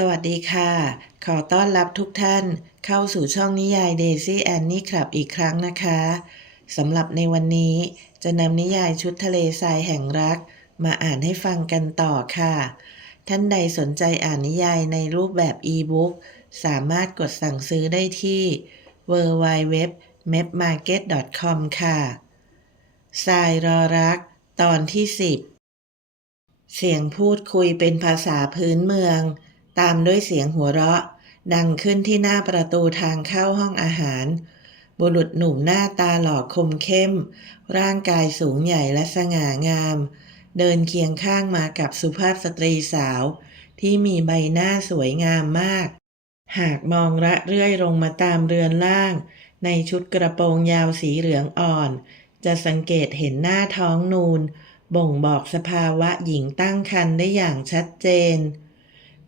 สวัสดีค่ะ ขอต้อนรับทุกท่านเข้าสู่ช่องนิยาย Daisy a n n นี่ครับอีกครั้งนะคะสำหรับในวันนี้จะนำนิยายชุดทะเลทรายแห่งรัก มาอ่านให้ฟังกันต่อค่ะ ท่านใดสนใจอ่านนิยายในรูปแบบอีบุ๊กสามารถกดสั่งซื้อได้ที่ www.mapmarket.com ค่ะทรายรอรัก ตอนที่ 10 เสียงพูดคุยเป็นภาษาพื้นเมือง ตามด้วยเสียงหัวเราะ ดังขึ้นที่หน้าประตูทางเข้าห้องอาหาร บุรุษหนุ่มหน้าตาหล่อคมเข้ม ร่างกายสูงใหญ่และสง่างาม เดินเคียงข้างมากับสุภาพสตรีสาว ที่มีใบหน้าสวยงามมาก หากมองระเรื่อยลงมาตามเรือนล่าง ในชุดกระโปรงยาวสีเหลืองอ่อน จะสังเกตเห็นหน้าท้องนูน บ่งบอกสภาวะหญิงตั้งครรภ์ได้อย่างชัดเจน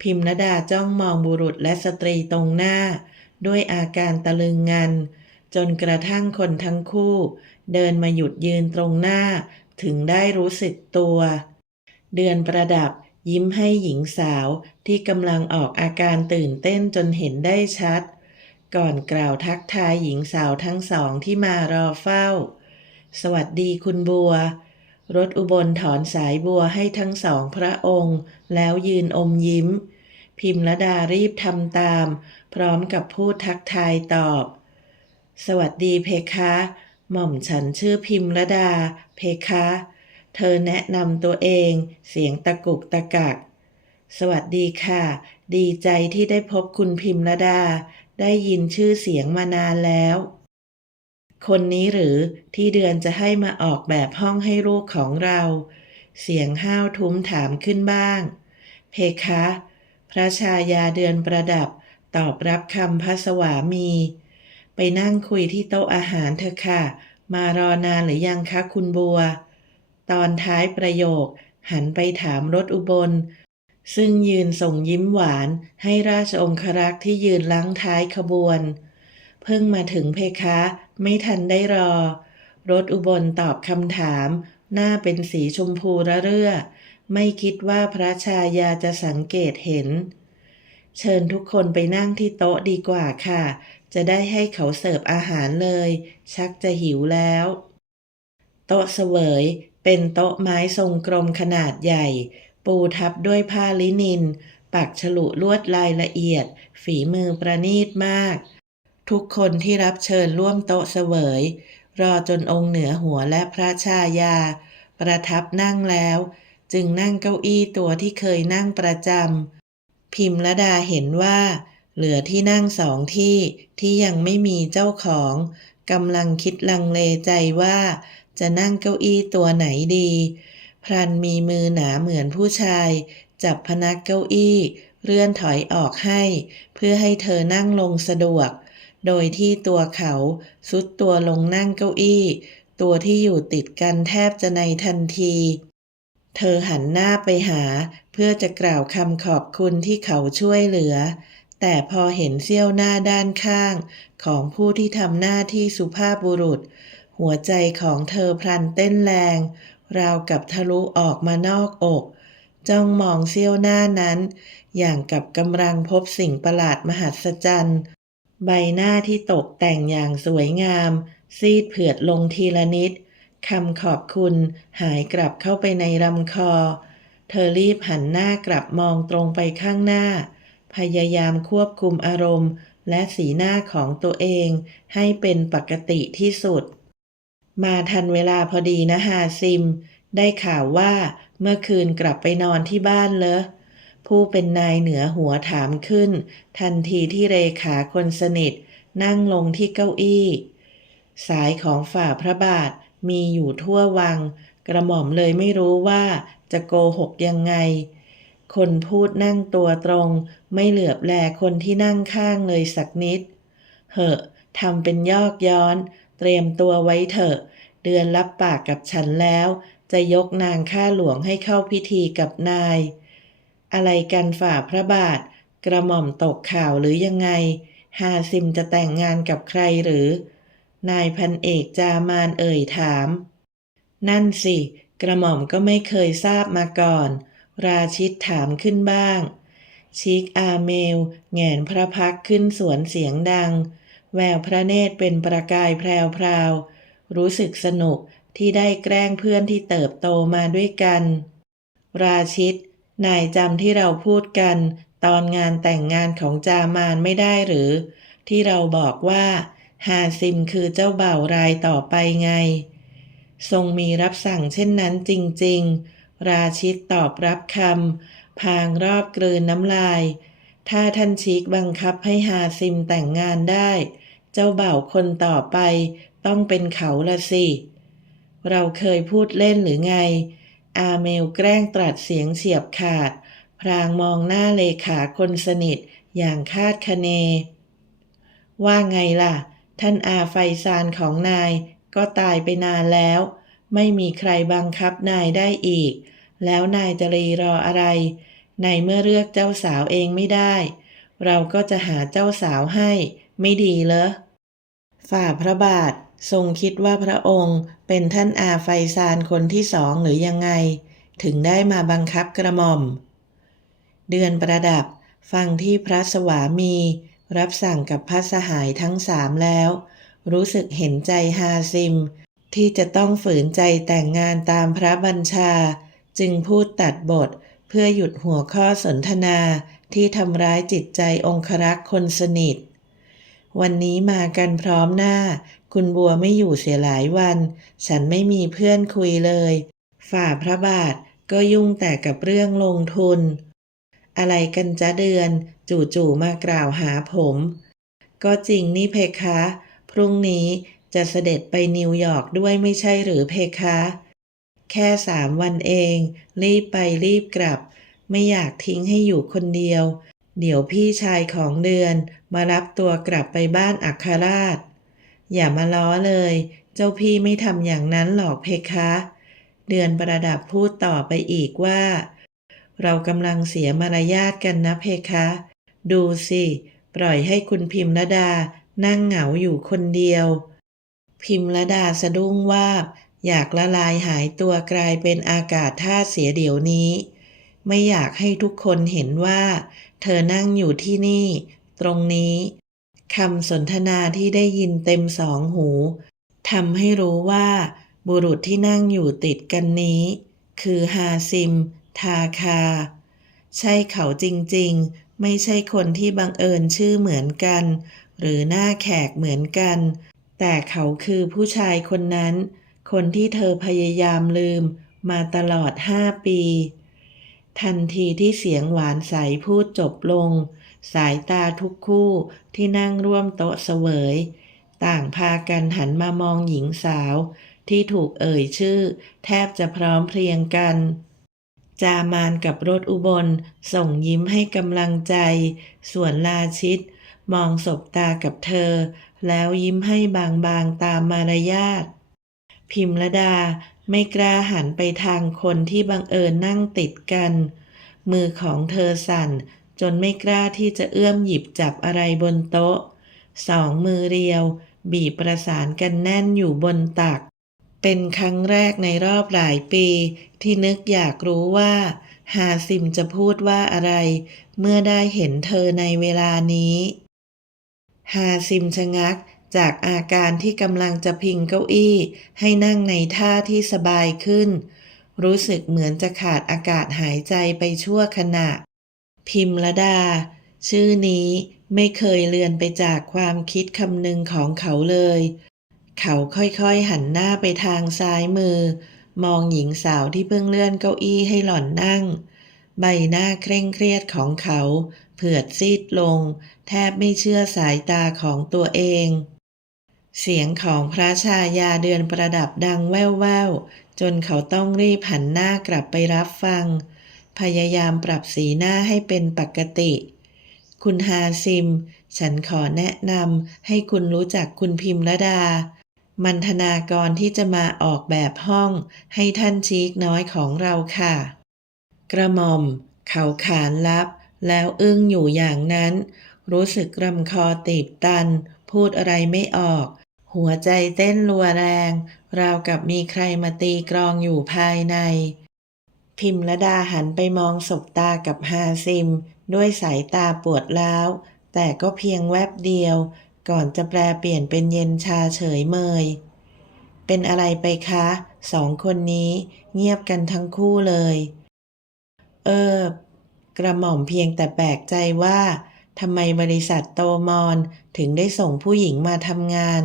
พิมรดาจ้องมองบุรุษและสตรีตรงหน้า ด้วยอาการตะลึงงัน จนกระทั่งคนทั้งคู่ เดินมาหยุดยืนตรงหน้า ถึงได้รู้สึกตัว เดือนประดับยิ้มให้หญิงสาวที่กำลังออกอาการตื่นเต้นจนเห็นได้ชัด ก่อนกล่าวทักทายหญิงสาวทั้งสองที่มารอเฝ้า สวัสดีคุณบัว รถอุบลถอนสายบัวให้ทั้งสองพระองค์ แล้วยืนอมยิ้ม พิมรดารีบทำตาม พร้อมกับพูดทักทายตอบ สวัสดีเพคะ หม่อมฉันชื่อพิมรดา เพคะ เธอแนะนำตัวเองเสียงตะกุกตะกัก สวัสดีค่ะ ดีใจที่ได้พบคุณพิมรดา ได้ยินชื่อเสียงมานานแล้ว คนนี้หรือที่เดือนจะให้มาออกแบบห้องให้ลูกของเรา เสียงห้าวทุ้มถามขึ้นบ้าง เพคะ พระชายาเดือนประดับตอบรับคำพระสวามี ไปนั่งคุยที่โต๊ะอาหารเถอะค่ะ มารอนานหรือยังคะคุณบัว ตอนท้ายประโยค หันไปถามรถอุบล ซึ่งยืนส่งยิ้มหวานให้ราชองครักษ์ที่ยืนลังท้ายขบวน เพิ่งมาถึงเพคะ ไม่ทันได้รอ รถอุบลตอบคำถาม หน้าเป็นสีชมพูระเรื่อ ไม่คิดว่าพระชายาจะสังเกตเห็น เชิญทุกคนไปนั่งที่โต๊ะดีกว่าค่ะ จะได้ให้เขาเสิร์ฟอาหารเลย ชักจะหิวแล้ว โต๊ะเสวยเป็นโต๊ะไม้ทรงกลมขนาดใหญ่ ปูทับด้วยผ้าลินิน ปักฉลุลวดลายละเอียด ฝีมือประณีตมาก ทุกคนที่รับเชิญร่วมโต๊ะเสวย รอจนองค์เหนือหัวและพระชายา ประทับนั่งแล้ว จึงนั่งเก้าอี้ตัวที่เคยนั่งประจำพิมรดาเห็นว่า เหลือที่นั่งสองที่ที่ยังไม่มีเจ้าของกำลังคิดลังเลใจว่า จะนั่งเก้าอี้ตัวไหนดี พรันมีมือหนาเหมือนผู้ชาย จับพนักเก้าอี้ เลื่อนถอยออกให้ เพื่อให้เธอนั่งลงสะดวก โดยที่ตัวเขาสุดตัวลงนั่งเก้าอี้ ตัวที่อยู่ติดกันแทบจะในทันที เธอหันหน้าไปหาเพื่อจะกล่าวคำขอบคุณที่เขาช่วยเหลือ แต่พอเห็นเสี้ยวหน้าด้านข้าง ของผู้ที่ทำหน้าที่สุภาพบุรุษ หัวใจของเธอพลันเต้นแรง ราวกับทะลุออกมานอกอกจ้องมองเสี้ยวหน้านั้น อย่างกับกำลังพบสิ่งประหลาดมหัศจรรย์ ใบหน้าที่ตกแต่งอย่างสวยงาม ซีดเผือดลงทีละนิดคำขอบคุณหายกลับเข้าไปในลำคอ เธอรีบหันหน้ากลับมองตรงไปข้างหน้า พยายามควบคุมอารมณ์ และสีหน้าของตัวเอง ให้เป็นปกติที่สุด มาทันเวลาพอดีนะฮาซิม ได้ข่าวว่าเมื่อคืนกลับไปนอนที่บ้านเลอ ผู้เป็นนายเหนือหัวถามขึ้น ทันทีที่เลขาคนสนิท นั่งลงที่เก้าอี้ สายของฝ่าพระบาทมีอยู่ทั่ววัง กระหม่อมเลยไม่รู้ว่าจะโกหกยังไง คนพูดนั่งตัวตรง ไม่เหลือบแลคนที่นั่งข้างเลยสักนิด เหอะทำเป็นยอกย้อน เตรียมตัวไว้เถอะ เดือนรับปากกับฉันแล้ว จะยกนางข้าหลวงให้เข้าพิธีกับนาย อะไรกันฝ่าพระบาท กระหม่อมตกข่าวหรือยังไง ฮาซิมจะแต่งงานกับใครหรือ นายพันเอกจามานเอ่ยถาม นั่นสิ กระหม่อมก็ไม่เคยทราบมาก่อน ราชิตถามขึ้นบ้าง ชิกอาเมลแหงนพระพักขึ้นสวนเสียงดัง แววพระเนตรเป็นประกายแพรวๆรู้สึกสนุกที่ได้แกล้งเพื่อนที่เติบโตมาด้วยกัน ราชิต นายจำที่เราพูดกัน ตอนงานแต่งงานของจามานไม่ได้หรือ ที่เราบอกว่าฮาซิมคือเจ้าบ่าวรายต่อไปไง ทรงมีรับสั่งเช่นนั้นจริง ๆ ราชิตตอบรับคำพางรอบกลืนน้ำลาย ถ้าท่านชิกบังคับให้ฮาซิมแต่งงานได้ เจ้าบ่าวคนต่อไป ต้องเป็นเขาละสิ เราเคยพูดเล่นหรือไง อาเมลแกล้งตรัสเสียงเฉียบขาด พรางมองหน้าเลขาคนสนิทอย่างคาดคะเน ว่าไงล่ะ ท่านอาไฟซานของนายก็ตายไปนานแล้ว ไม่มีใครบังคับนายได้อีก แล้วนายจะรีรออะไร ในเมื่อเลือกเจ้าสาวเองไม่ได้ เราก็จะหาเจ้าสาวให้ ไม่ดีเหรอฝ่าพระบาท ทรงคิดว่าพระองค์เป็นท่านอาไฟซานคนที่สองหรือยังไง ถึงได้มาบังคับกระหม่อม เดือนประดับฟังที่พระสวามี รับสั่งกับพระสหายทั้งสามแล้ว รู้สึกเห็นใจฮาซิม ที่จะต้องฝืนใจแต่งงานตามพระบัญชา จึงพูดตัดบทเพื่อหยุดหัวข้อสนทนาที่ทำร้ายจิตใจองครักษ์คนสนิท วันนี้มากันพร้อมหน้า คุณบัวไม่อยู่เสียหลายวัน ฉันไม่มีเพื่อนคุยเลย ฝ่าพระบาทก็ยุ่งแต่กับเรื่องลงทุน อะไรกันจ้าเดือน จู่ๆมากล่าวหาผม ก็จริงนี่เพคะ พรุ่งนี้จะเสด็จไปนิวยอร์กด้วยไม่ใช่หรือเพคะ แค่สามวันเอง รีบไปรีบกลับ ไม่อยากทิ้งให้อยู่คนเดียว เดี๋ยวพี่ชายของเดือนมารับตัวกลับไปบ้านอัครราช อย่ามาล้อเลย เจ้าพี่ไม่ทำอย่างนั้นหรอกเพคะ เดือนประดับพูดต่อไปอีกว่า เรากำลังเสียมารยาทกันนะเพคะ ดูสิ ปล่อยให้คุณพิมระดานั่งเหงาอยู่คนเดียว พิมระดาสะดุ้งว่าบ อยากละลายหายตัวกลายเป็นอากาศธาเสียเดี๋ยวนี้ ไม่อยากให้ทุกคนเห็นว่า เธอนั่งอยู่ที่นี่ ตรงนี้ คำสนทนาที่ได้ยินเต็มสองหูทำให้รู้ว่า บุรุษที่นั่งอยู่ติดกันนี้ คือฮาซิม ทาคา ใช่เขาจริงๆ ไม่ใช่คนที่บังเอิญชื่อเหมือนกัน หรือหน้าแขกเหมือนกัน แต่เขาคือผู้ชายคนนั้น คนที่เธอพยายามลืมมาตลอดห้าปี ทันทีที่เสียงหวานใสพูดจบลง สายตาทุกคู่ที่นั่งร่วมโต๊ะเสวย ต่างพากันหันมามองหญิงสาว ที่ถูกเอ่ยชื่อ แทบจะพร้อมเพรียงกัน จามานกับรถอุบล ส่งยิ้มให้กำลังใจ ส่วนลาชิต มองสบตากับเธอ แล้วยิ้มให้บางๆตามมารยาทพิมรดาไม่กล้าหันไปทางคนที่บังเอิญนั่งติดกัน มือของเธอสั่น จนไม่กล้าที่จะเอื้อมหยิบจับอะไรบนโต๊ะ สองมือเรียว บีบประสานกันแน่นอยู่บนตัก เป็นครั้งแรกในรอบหลายปี ที่นึกอยากรู้ว่าฮาซิมจะพูดว่าอะไร เมื่อได้เห็นเธอในเวลานี้ฮาซิมชะงักจากอาการที่กำลังจะพิงเก้าอี้ ให้นั่งในท่าที่สบายขึ้น รู้สึกเหมือนจะขาดอากาศหายใจไปชั่วขณะ พิมรดา ชื่อนี้ไม่เคยเลือนไปจากความคิดคำนึงของเขาเลย เขาค่อยๆหันหน้าไปทางซ้ายมือ มองหญิงสาวที่เพิ่งเลื่อนเก้าอี้ให้หล่อนนั่ง ใบหน้าเคร่งเครียดของเขาเผือดซีดลง แทบไม่เชื่อสายตาของตัวเอง เสียงของพระชายาเดือนประดับดังแว่วๆจนเขาต้องรีบหันหน้ากลับไปรับฟัง พยายามปรับสีหน้าให้เป็นปกติ คุณฮาซิม ฉันขอแนะนำให้คุณรู้จักคุณพิมระดา มันธนากรที่จะมาออกแบบห้องให้ท่านชีกน้อยของเราค่ะ กระหม่อม เขาขานรับ แล้วอึ้งอยู่อย่างนั้น รู้สึกรำคอตีบตัน พูดอะไรไม่ออก หัวใจเต้นรัวแรง ราวกับมีใครมาตีกรองอยู่ภายใน พิมรดาหันไปมองสบตากับฮาซิม ด้วยสายตาปวดร้าว แต่ก็เพียงแวบเดียว ก่อนจะแปลเปลี่ยนเป็นเย็นชาเฉยเมย เป็นอะไรไปคะ สองคนนี้เงียบกันทั้งคู่เลย เออ กระหม่อมเพียงแต่แปลกใจว่าทำไมบริษัทโตมอนถึงได้ส่งผู้หญิงมาทำงาน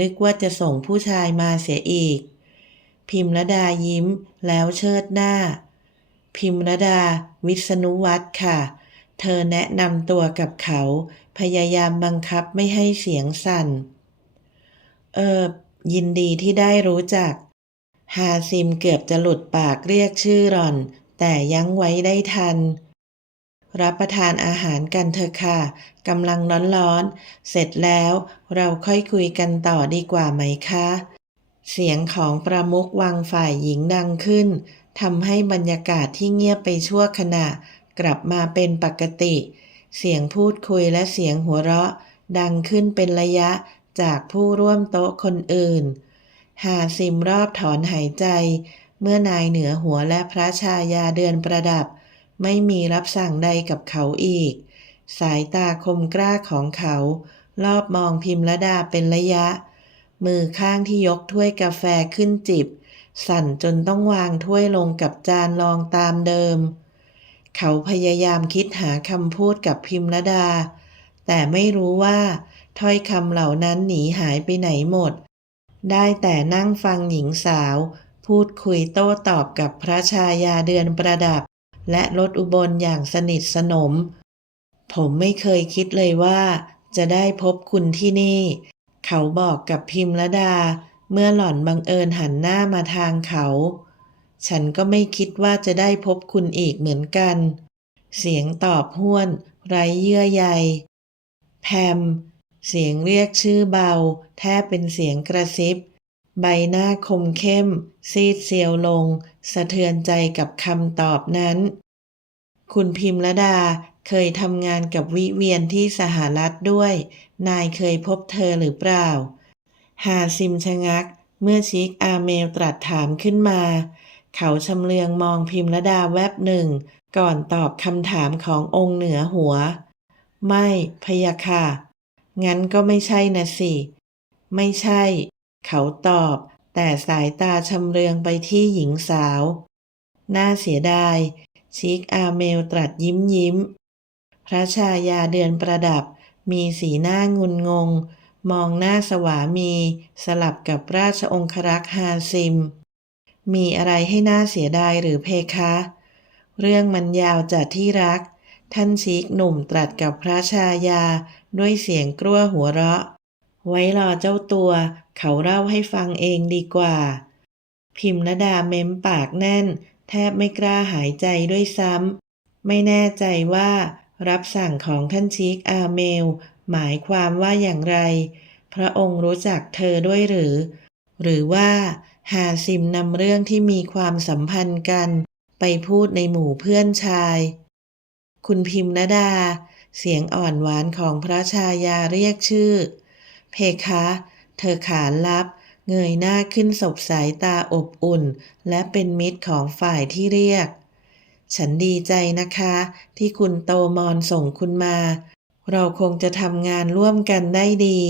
นึกว่าจะส่งผู้ชายมาเสียอีก พิมรดายิ้ม แล้วเชิดหน้า พิมรดา วิษณุวัฒน์ค่ะ เธอแนะนำตัวกับเขา พยายามบังคับไม่ให้เสียงสั่น เออ ยินดีที่ได้รู้จัก ฮาซิมเกือบจะหลุดปากเรียกชื่อหล่อน แต่ยั้งไว้ได้ทันรับประทานอาหารกันเถอะค่ะกำลังร้อนๆ เสร็จแล้วเราค่อยคุยกันต่อดีกว่าไหมคะ เสียงของประมุขวังฝ่ายหญิงดังขึ้นทำให้บรรยากาศที่เงียบไปชั่วขณะ กลับมาเป็นปกติ เสียงพูดคุยและเสียงหัวเราะ ดังขึ้นเป็นระยะจากผู้ร่วมโต๊ะคนอื่น หาซิมรอบถอนหายใจ เมื่อนายเหนือหัวและพระชายาเดือนประดับ ไม่มีรับสั่งใดกับเขาอีก สายตาคมกล้าของเขา รอบมองพิมระดาเป็นระยะ มือข้างที่ยกถ้วยกาแฟขึ้นจิบ สั่นจนต้องวางถ้วยลงกับจานรองตามเดิม เขาพยายามคิดหาคำพูดกับพิมระดา แต่ไม่รู้ว่า ถ้อยคำเหล่านั้นหนีหายไปไหนหมด ได้แต่นั่งฟังหญิงสาว พูดคุยโต้ตอบกับพระชายาเดือนประดับ และรถอุบลอย่างสนิทสนม ผมไม่เคยคิดเลยว่าจะได้พบคุณที่นี่ เขาบอกกับพิมระดา เมื่อหล่อนบังเอิญหันหน้ามาทางเขา ฉันก็ไม่คิดว่าจะได้พบคุณอีกเหมือนกัน เสียงตอบห้วน ไร้เยื่อใย แพม เสียงเรียกชื่อเบา แทบเป็นเสียงกระซิบ ใบหน้าคมเข้ม ซีดเซียวลง สะเทือนใจกับคำตอบนั้น คุณพิมระดาเคยทำงานกับวิเวียนที่สหรัฐด้วย นายเคยพบเธอหรือเปล่าหาซิมชะงัก เมื่อชิคอาเมลตรัสถามขึ้นมา เขาชำเลืองมองพิมระดาแวบหนึ่ง ก่อนตอบคำถามขององค์เหนือหัว ไม่พยะค่ะ งั้นก็ไม่ใช่นะสิ ไม่ใช่ เขาตอบ แต่สายตาชำเลืองไปที่หญิงสาว น่าเสียดาย ชิคอาเมลตรัสยิ้มยิ้ม พระชายาเดือนประดับ มีสีหน้างุนงง มองหน้าสวามี สลับกับราชองครักษ์ฮาซิม มีอะไรให้หน่าเสียดายหรือเพคะ เรื่องมันยาวจัดที่รัก ท่านชิคหนุ่มตรัสกับพระชายาด้วยเสียงกลั้วหัวเราะ ไว้รอเจ้าตัว เขาเล่าให้ฟังเองดีกว่า พิมระดาเม้มปากแน่น แทบไม่กล้าหายใจด้วยซ้ำไม่แน่ใจว่า รับสั่งของท่านชิคอาเมล หมายความว่าอย่างไร พระองค์รู้จักเธอด้วยหรือ หรือว่าหาซิมนำเรื่องที่มีความสัมพันธ์กัน ไปพูดในหมู่เพื่อนชาย คุณพิมระดา เสียงอ่อนหวานของพระชายาเรียกชื่อ เพคะ เธอขานรับเงยหน้าขึ้นสบสายตาอบอุ่น และเป็นมิตรของฝ่ายที่เรียก ฉันดีใจนะคะ ที่คุณโตมอนส่งคุณมา เราคงจะทำงานร่วมกันได้ดี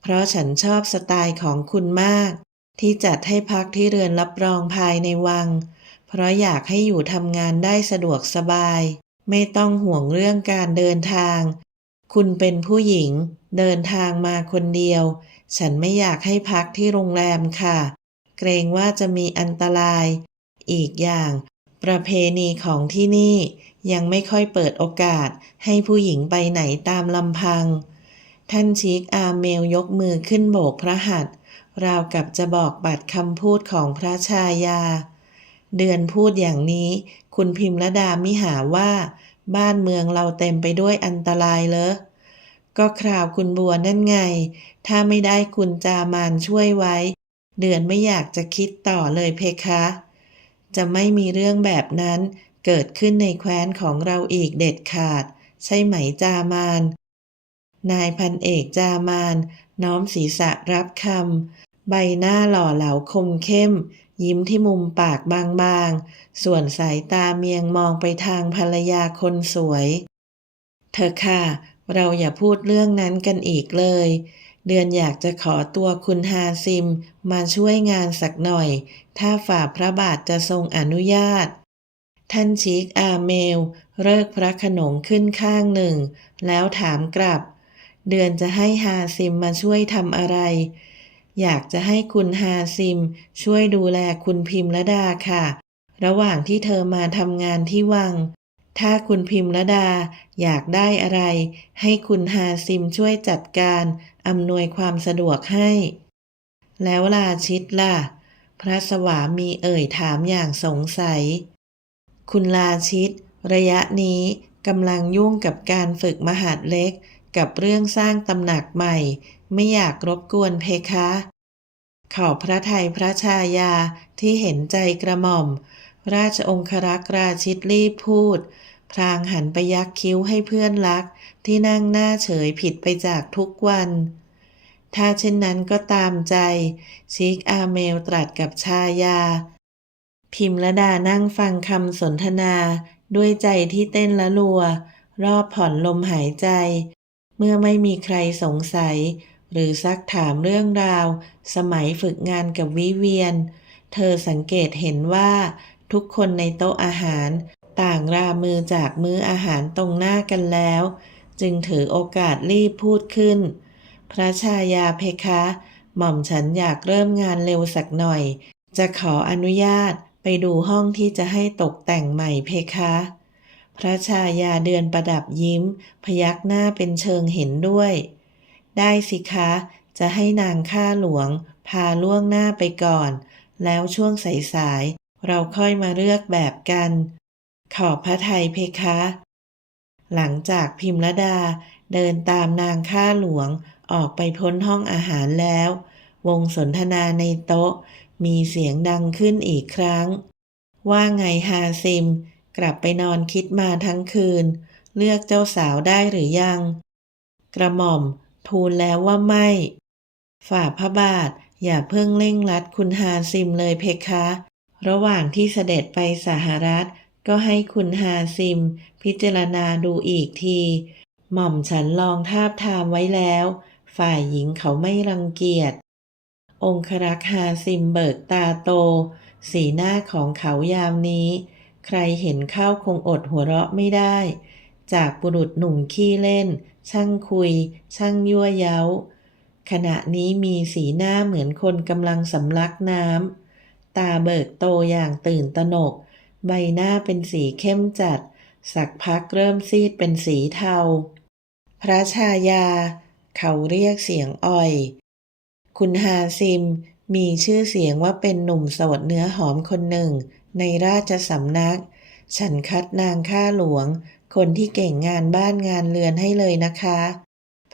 เพราะฉันชอบสไตล์ของคุณมาก ที่จัดให้พักที่เรือนรับรองภายในวัง เพราะอยากให้อยู่ทำงานได้สะดวกสบาย ไม่ต้องห่วงเรื่องการเดินทาง คุณเป็นผู้หญิง เดินทางมาคนเดียว ฉันไม่อยากให้พักที่โรงแรมค่ะ เกรงว่าจะมีอันตราย อีกอย่าง ประเพณีของที่นี่ยังไม่ค่อยเปิดโอกาสให้ผู้หญิงไปไหนตามลำพัง ท่านชิคอาเมลยกมือขึ้นโบกพระหัตถ์ราวกับจะบอกบัตรคำพูดของพระชายา เดือนพูดอย่างนี้ คุณพิมระดามิหาว่า บ้านเมืองเราเต็มไปด้วยอันตรายเลอก็คราวคุณบัวนั่นไง ถ้าไม่ได้คุณจามานช่วยไว้ เดือนไม่อยากจะคิดต่อเลยเพคะ จะไม่มีเรื่องแบบนั้นเกิดขึ้นในแคว้นของเราอีกเด็ดขาด ใช่ไหมจามาน นายพันเอกจามาน น้อมศีรษะรับคำใบหน้าหล่อเหลาคมเข้ม ยิ้มที่มุมปากบางๆ ส่วนสายตาเมียงมองไปทางภรรยาคนสวย เธอค่ะ เราอย่าพูดเรื่องนั้นกันอีกเลย เดือนอยากจะขอตัวคุณฮาซิม มาช่วยงานสักหน่อย ถ้าฝ่าพระบาทจะทรงอนุญาต ท่านชีกอาเมล เลิกพระขนงขึ้นข้างหนึ่ง แล้วถามกลับ เดือนจะให้ฮาซิมมาช่วยทำอะไร อยากจะให้คุณฮาซิม ช่วยดูแลคุณพิมรดาค่ะ ระหว่างที่เธอมาทำงานที่วัง ถ้าคุณพิมระดาอยากได้อะไร ให้คุณฮาซิมช่วยจัดการอำนวยความสะดวกให้ แล้วลาชิดล่ะ พระสวามีเอ่ยถามอย่างสงสัย คุณลาชิต ระยะนี้กำลังยุ่งกับการฝึกมหาดเล็กกับเรื่องสร้างตำหนักใหม่ ไม่อยากรบกวนเพคะขอบพระไทยพระชายาที่เห็นใจกระหม่อม ราชองครักษ์ราชิตรีบพูด พลางหันไปยักคิ้วให้เพื่อนรัก ที่นั่งหน้าเฉยผิดไปจากทุกวัน ถ้าเช่นนั้นก็ตามใจ ชิกอาเมลตรัสกับชายา พิมระดานั่งฟังคำสนทนา ด้วยใจที่เต้นละลัว รอบผ่อนลมหายใจ เมื่อไม่มีใครสงสัย หรือซักถามเรื่องราว สมัยฝึกงานกับวิเวียน เธอสังเกตเห็นว่าทุกคนในโต๊ะอาหาร ต่างรามือจากมื้ออาหารตรงหน้ากันแล้ว จึงถือโอกาสรีบพูดขึ้น พระชายาเพคะ หม่อมฉันอยากเริ่มงานเร็วสักหน่อย จะขออนุญาตไปดูห้องที่จะให้ตกแต่งใหม่เพคะ พระชายาเดือนประดับยิ้ม พยักหน้าเป็นเชิงเห็นด้วย ได้สิคะ จะให้นางข้าหลวง พาล่วงหน้าไปก่อน แล้วช่วงสายๆเราค่อยมาเลือกแบบกัน ขอบพระทัยเพคะ หลังจากพิมรดาเดินตามนางข้าหลวงออกไปพ้นห้องอาหารแล้ว วงสนทนาในโต๊ะมีเสียงดังขึ้นอีกครั้ง ว่าไงฮาซิม กลับไปนอนคิดมาทั้งคืน เลือกเจ้าสาวได้หรือยัง กระหม่อม ทูลแล้วว่าไม่ ฝ่าพระบาทอย่าเพิ่งเร่งรัดคุณฮาซิมเลยเพคะ ระหว่างที่เสด็จไปสหรัฐ ก็ให้คุณฮาซิม พิจารณาดูอีกที หม่อมฉันลองทาบทามไว้แล้ว ฝ่ายหญิงเขาไม่รังเกียจ องครักษ์ฮาซิมเบิกตาโต สีหน้าของเขายามนี้ ใครเห็นเข้าคงอดหัวเราะไม่ได้ จากบุรุษหนุ่มขี้เล่น ช่างคุย ช่างยั่วเย้า ขณะนี้มีสีหน้าเหมือนคนกำลังสำลักน้ำตาเบิกโตอย่างตื่นตระหนก ใบหน้าเป็นสีเข้มจัด สักพักเริ่มซีดเป็นสีเทา พระชายา เขาเรียกเสียงอ่อย คุณฮาซิมมีชื่อเสียงว่าเป็นหนุ่มโสดเนื้อหอมคนหนึ่ง ในราชสำนัก ฉันคัดนางข้าหลวง คนที่เก่งงานบ้านงานเรือนให้เลยนะคะ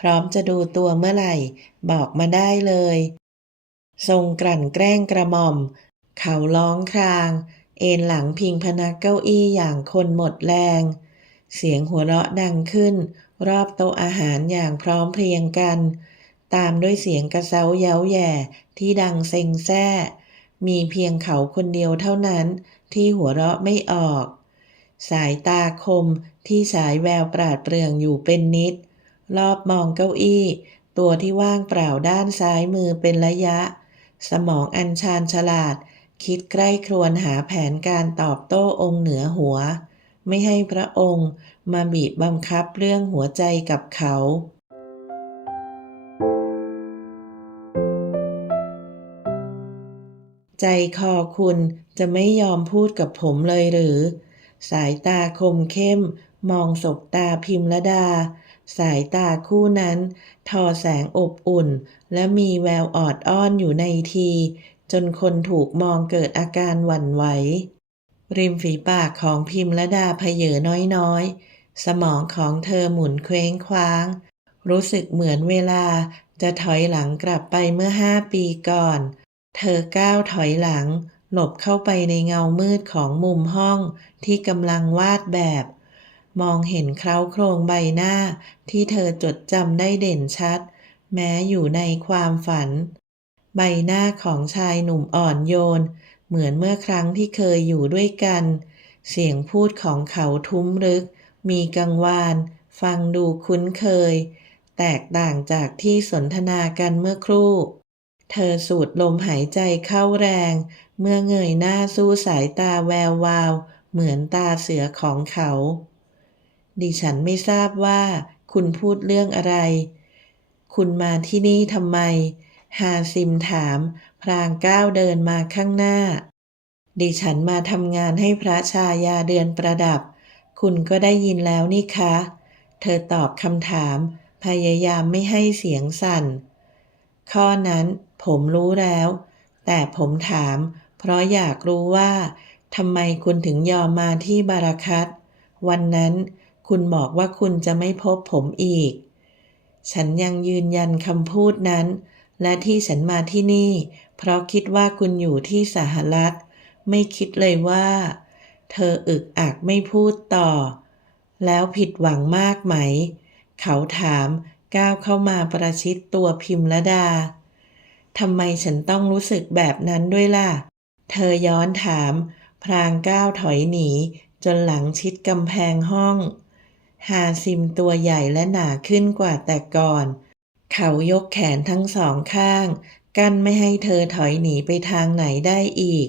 พร้อมจะดูตัวเมื่อไหร่ บอกมาได้เลย ทรงกลั่นแกล้งกระหม่อม เขาร้องคราง เอนหลังพิงพนักเก้าอี้อย่างคนหมดแรง เสียงหัวเราะดังขึ้น รอบโต๊ะอาหารอย่างพร้อมเพรียงกัน ตามด้วยเสียงกระเซ้าเย้าแย่ที่ดังเซ็งแซ่ มีเพียงเขาคนเดียวเท่านั้นที่หัวเราะไม่ออก สายตาคมที่ฉายแววปราดเปรื่องอยู่เป็นนิด รอบมองเก้าอี้ ตัวที่ว่างเปล่าด้านซ้ายมือเป็นระยะ สมองอันชาญฉลาด คิดใกล้ครวนหาแผนการตอบโต้องค์เหนือหัว ไม่ให้พระองค์มาบีบบังคับเรื่องหัวใจกับเขา ใจคอคุณจะไม่ยอมพูดกับผมเลยหรือ สายตาคมเข้ม มองศบตาพิมรดา สายตาคู่นั้น ทอแสงอบอุ่น และมีแววออดอ้อนอยู่ในที จนคนถูกมองเกิดอาการหวั่นไหว ริมฝีปากของพิมรดาเพเยอน้อยๆ สมองของเธอหมุนเคว้งคว้าง รู้สึกเหมือนเวลาจะถอยหลังกลับไปเมื่อห้าปีก่อน เธอก้าวถอยหลัง หลบเข้าไปในเงามืดของมุมห้องที่กำลังวาดแบบ มองเห็นเคล้าโครงใบหน้าที่เธอจดจำได้เด่นชัด แม้อยู่ในความฝัน ใบหน้าของชายหนุ่มอ่อนโยน เหมือนเมื่อครั้งที่เคยอยู่ด้วยกัน เสียงพูดของเขาทุ้มลึก มีกังวาน ฟังดูคุ้นเคย แตกต่างจากที่สนทนากันเมื่อครู่ เธอสูดลมหายใจเข้าแรง เมื่อเงยหน้าสู้สายตาแวววาว เหมือนตาเสือของเขา ดิฉันไม่ทราบว่า คุณพูดเรื่องอะไร คุณมาที่นี่ทำไม ฮาซิมถามพรางก้าวเดินมาข้างหน้า ดิฉันมาทำงานให้พระชายาเดือนประดับ คุณก็ได้ยินแล้วนี่คะ เธอตอบคำถาม พยายามไม่ให้เสียงสั่น ข้อนั้นผมรู้แล้ว แต่ผมถาม เพราะอยากรู้ว่าทำไมคุณถึงยอมมาที่บาราคัตวันนั้นคุณบอกว่าคุณจะไม่พบผมอีก ฉันยังยืนยันคำพูดนั้น และที่ฉันมาที่นี่ เพราะคิดว่าคุณอยู่ที่สหรัฐ ไม่คิดเลยว่า เธออึกอักไม่พูดต่อ แล้วผิดหวังมากไหม เขาถามก้าวเข้ามาประชิดตัวพิมละดาทำไมฉันต้องรู้สึกแบบนั้นด้วยล่ะ เธอย้อนถาม พรางก้าวถอยหนี จนหลังชิดกำแพงห้อง ฮาซิมตัวใหญ่และหนาขึ้นกว่าแต่ก่อน เขายกแขนทั้งสองข้าง กั้นไม่ให้เธอถอยหนีไปทางไหนได้อีก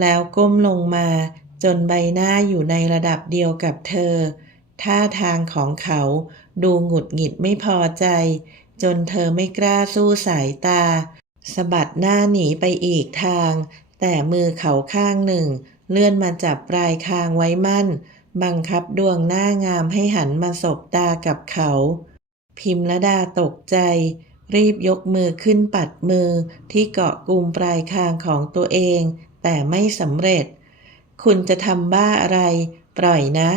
แล้วก้มลงมาจนใบหน้าอยู่ในระดับเดียวกับเธอ ท่าทางของเขาดูหงุดหงิดไม่พอใจ จนเธอไม่กล้าสู้สายตาสะบัดหน้าหนีไปอีกทาง แต่มือเขาข้างหนึ่ง เลื่อนมาจับปลายคางไว้มั่น บังคับดวงหน้างามให้หันมาสบตากับเขา พิมละดาตกใจ รีบยกมือขึ้นปัดมือที่เกาะกลุมปลายคางของตัวเอง แต่ไม่สำเร็จ คุณจะทำบ้าอะไร ปล่อยนะ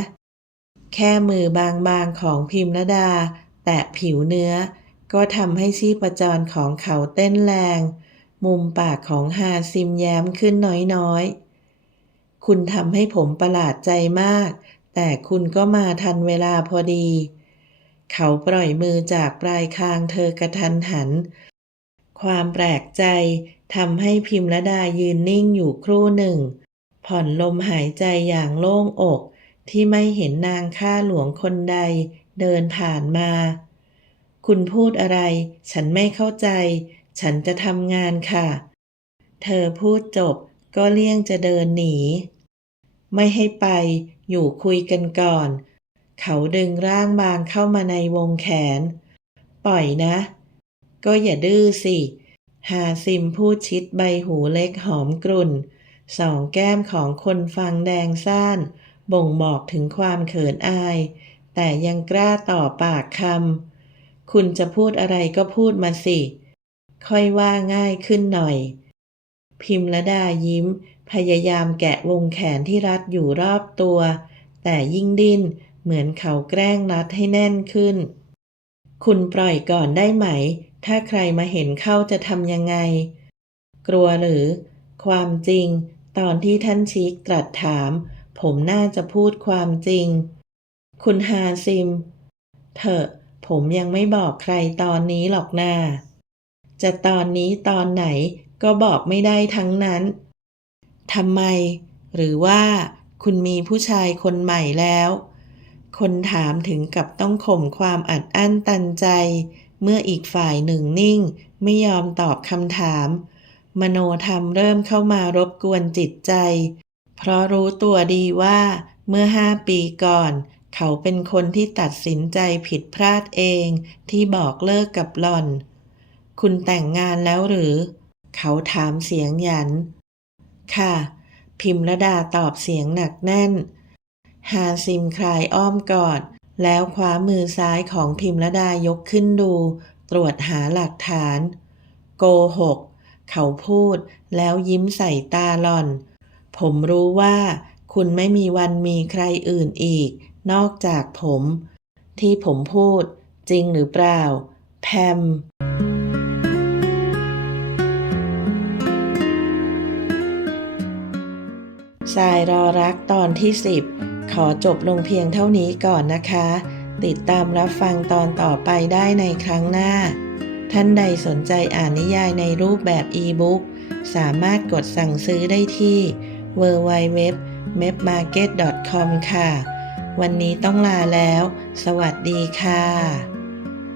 แค่มือบางๆของพิมละดา แตะผิวเนื้อ ก็ทำให้ชีพจรของเขาเต้นแรง มุมปากของฮาซิมแย้มขึ้นน้อยๆ คุณทำให้ผมประหลาดใจมาก แต่คุณก็มาทันเวลาพอดี เขาปล่อยมือจากปลายคางเธอกระทันหัน ความแปลกใจทำให้พิมละดายืนนิ่งอยู่ครู่หนึ่ง ผ่อนลมหายใจอย่างโล่งอก ที่ไม่เห็นนางข้าหลวงคนใดเดินผ่านมา คุณพูดอะไร ฉันไม่เข้าใจ ฉันจะทำงานค่ะ เธอพูดจบก็เลี่ยงจะเดินหนี ไม่ให้ไปอยู่คุยกันก่อน เขาดึงร่างบางเข้ามาในวงแขน ปล่อยนะ ก็อย่าดื้อสิฮาซิมพูดชิดใบหูเล็กหอมกรุ่น สองแก้มของคนฟังแดงซ่าน บ่งบอกถึงความเขินอาย แต่ยังกล้าต่อปากคำ คุณจะพูดอะไรก็พูดมาสิ ค่อยว่าง่ายขึ้นหน่อย พิมละดายิ้ม พยายามแกะวงแขนที่รัดอยู่รอบตัว แต่ยิ่งดิ้น เหมือนเขาแกล้งรัดให้แน่นขึ้น คุณปล่อยก่อนได้ไหม ถ้าใครมาเห็นเข้าจะทำยังไง กลัวหรือ ความจริง ตอนที่ท่านชีกตรัสถาม ผมน่าจะพูดความจริง คุณฮาซิม เถอะผมยังไม่บอกใครตอนนี้หรอกนา จะตอนนี้ตอนไหนก็บอกไม่ได้ทั้งนั้น ทำไม หรือว่า คุณมีผู้ชายคนใหม่แล้ว คนถามถึงกับต้องข่มความอัดอั้นตันใจ เมื่ออีกฝ่ายหนึ่งนิ่ง ไม่ยอมตอบคำถาม มโนธรรมเริ่มเข้ามารบกวนจิตใจ เพราะรู้ตัวดีว่าเมื่อห้าปีก่อน เขาเป็นคนที่ตัดสินใจผิดพลาดเองที่บอกเลิกกับหล่อน คุณแต่งงานแล้วหรือ เขาถามเสียงหยัน ค่ะ พิมระดาตอบเสียงหนักแน่น ฮาซิมคลายอ้อมกอด แล้วคว้ามือซ้ายของพิมระดายกขึ้นดู ตรวจหาหลักฐาน โกหก เขาพูด แล้วยิ้มใส่ตาหล่อน ผมรู้ว่า คุณไม่มีวันมีใครอื่นอีก นอกจากผม ที่ผมพูด จริงหรือเปล่า แพมสายรอรักตอนที่10 ขอจบลงเพียงเท่านี้ก่อนนะคะ ติดตามรับฟังตอนต่อไปได้ในครั้งหน้า ท่านใดสนใจอ่านนิยายในรูปแบบอีบุ๊กสามารถกดสั่งซื้อได้ที่ www.mapmarket.com ค่ะ วันนี้ต้องลาแล้ว สวัสดีค่ะ